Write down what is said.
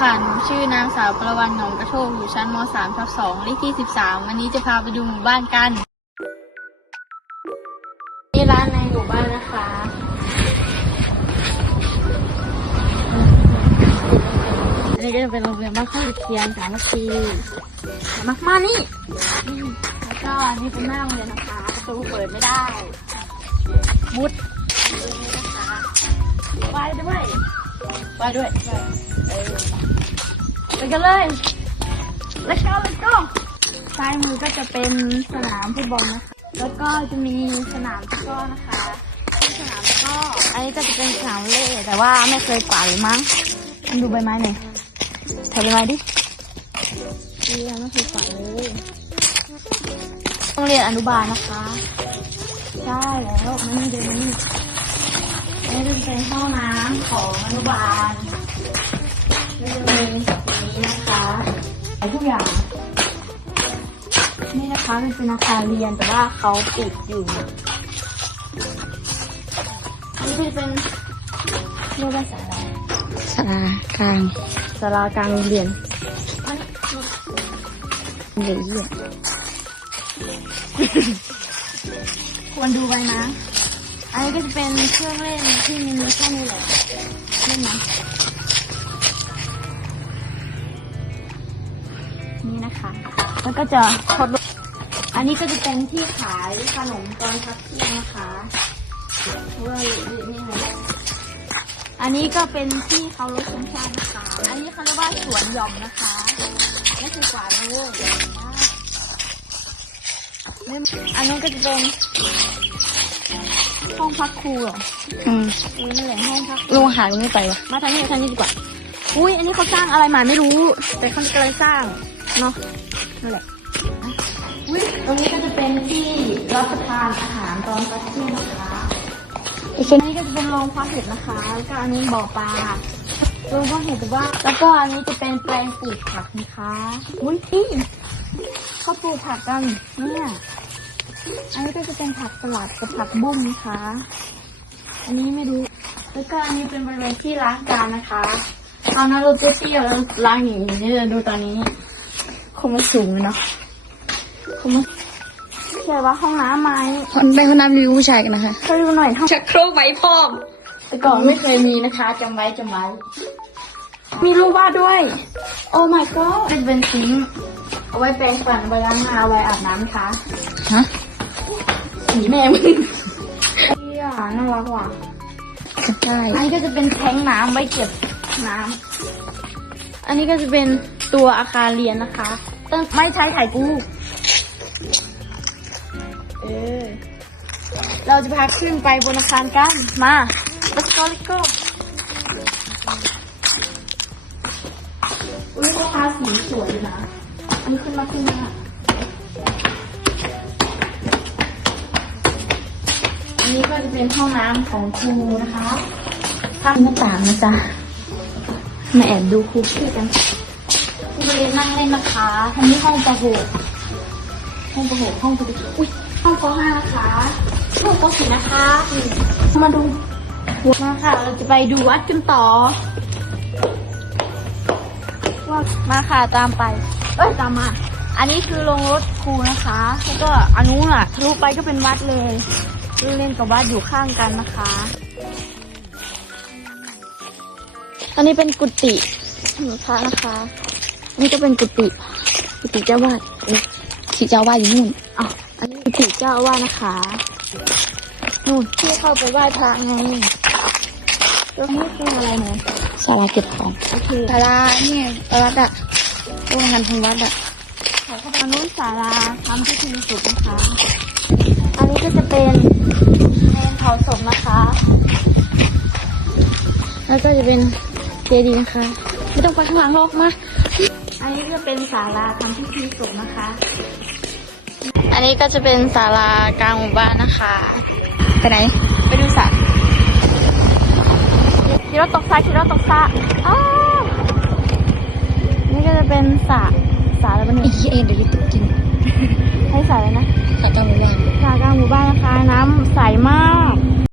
ค่ะ หนูชื่อนางสาวประวันหนองกระโทกอยู่ชั้นม .3 ทับ2เลขที่ 13 วันนี้จะพาไปดูหมู่บ้านกัน นี่ร้านในหมู่บ้านนะคะอันนี้ก็จะเป็นโรงเรียนบ้านข้าวเทียนสามัคคีมามานี่นี่ แล้วก็อันนี่เป็นหน้าโรงเรียนนะคะ ประตูเปิดไม่ได้มุดนี่นะคะไหวด้วย ไหวด้วยเออไปกันเลย let's go let's go ซ้ายมือก็จะเป็นสนามฟุตบอลนะคะแล้วก็จะมีสนามตะกร้อนะคะที่สนามตะกร้ออันนี้ก็จะเป็นสนามเล่แต่ว่าไม่เคยกวาดเลยมั้งมันดูใบไม้หน่อยถ่ายใบไม้ดินี่ยังไม่เคยกวาดเลยโรงเรียนอนุบาลนะคะใช่แล้วมันนี่เดี๋ยวนี้อัน นี้จะเป็นห้องน้ำของอนุบาลก็จะมีอย่างนี้นะคะทุกอย่างนี่นะคะมันเป็นอาคารเรียนแต่ว่าเขาปิดอยู่นี่จะเป็นเรียกว่าศาลาสารากลางศาลากลางโรงเรียนเหลือเยี่ยควรดูไว้นะ อันนี้ก็จะเป็นเครื่องเล่นที่มีแค่นี้แหละเล่นนะนี่นะคะ แล้วก็จะทดอันนี้ก็จะเป็นที่ขายขนมตอนพักเที่ยงนะคะเพราะว่านี่ไงอันนี้ก็เป็นที่เขารถชมชาตินะคะ อันนี้เขาเรียกว่าสวนหย่อมนะคะ ไม่คือกว่าดเลย อันนั้นก็จะเป็นห้องพักครูเหรออืมอุ้ยนั่นแหละห้องพักลุงหาลุงไม่ไปวะมาทางนี้ทางนี้ดีกว่า อุ้ยอันนี้เขาสร้างอะไรมาไม่รู้ แต่เขากำลังสร้างเนาะนั่นแหละอุ้ยตรงนี้ก็จะเป็นที่รับประทานอาหารตอนพักเที่ยงนะคะไอ้อัเช่นนนี้ก็จะเป็นโรงเพาะเห็ดนะคะ แล้วก็อันนี้บ่อปลาโรงเพาะเห็ดแต่ว่า แล้วก็อันนี้จะเป็นแปลงปลูกผักนะคะ อุ้ยพี่เขาปลูกผักกันเนี่ย อันนี้ก็จะเป็นผักสลัดกับผักบุ้งนะคะ อันนี้ไม่รู้ แล้วก็อันนี้เป็นบริเวณที่ล้างจานนะคะเอาน้ำรถเปรี้ยวๆแล้วล้างอย่างนี้จะดูตอนนี้คงไม่สูงเลยเนาะคงไม่ใช่ว่าห้องน้ำไหมคนได้คนน้ำรีวิวผู้ชายกันนะคะเขาดูหน่อยห้องชักโครกไว้พร้อมแต่ก่อนไม่เคยมีนะคะจำไว้จำไว้ มีรูปวาดด้วย โอ้ my god เป็นเป็นซิงค์เอาไว้แปรงฟันไว้ล้างหน้าเอาไว้อาบน้ำนะคะฮะ สีแม่มึงเฮียน่ารักว่ะใช่อันนี้ก็จะเป็นแท้งน้ำไว้เก็บน้ำ อันนี้ก็จะเป็นตัวอาคารเรียนนะคะ ต้นไม่ใช้ไข่กู เออ เราจะพาขึ้นไปบนอาคารกัน มา let's go let's go อุ้ยเขาทาสีสวยอยู่นะ อันนี้ขึ้นมาขึ้นมา อันนี้ก็จะเป็นห้องน้ำของครูนะคะภาพหน้าต่างนะจ๊ะ มาแอบดูครูพูดกันครูไปเรียนนั่งเล่นนะคะทันนี้ห้องประหกห้องประหกห้องประหกอุ้ยห้องปห้านะคะห้องปสี่นะคะนี่มาดูมาค่ะ เราจะไปดูวัดกันต่อว่ามาค่ะตามไปเอ้ยตามมาอันนี้คือโรงรถครูนะคะ แล้วก็อันนู้นอะทะลุไปก็เป็นวัดเลย เล่นกับวัดอยู่ข้างกันนะคะ อันนี้เป็นกุฏิพระนะคะอันนี้ก็เป็นกุฏิ กุฏิเจ้าวาดเอ๊ะที่เจ้าว่าอยู่นู่นอะอันนี้กุฏิเจ้าอาวาสนะคะ นู่นที่เข้าไปไหว้พระไงตรงนี้คืออะไรเนี่ยศาลาเก็บของโอเคศาลาเนี่ยวัดอะโรงงานทางวัดอะขอเข้าไปนู้นศาลาทำพิธีสุดนะคะ อันนี้ก็จะเป็นเมนเผาศพนะคะ แล้วก็จะเป็นเจดีย์นะคะ ไม่ต้องไปข้างหลังหรอกมา อันนี้จะเป็นศาลาทำพิธีศพนะคะ อันนี้ก็จะเป็นศาลากลางหมู่บ้านนะคะ ไปไหน ไปดูสัตว์ขี่รถตกสระขี่รถตกสระอ้าวนี่ก็จะเป็นสระสระอะไรบ้างเนี่ยเหี้ยเองเดียวไปตกกินให้สระอะไร น้ำใสมาก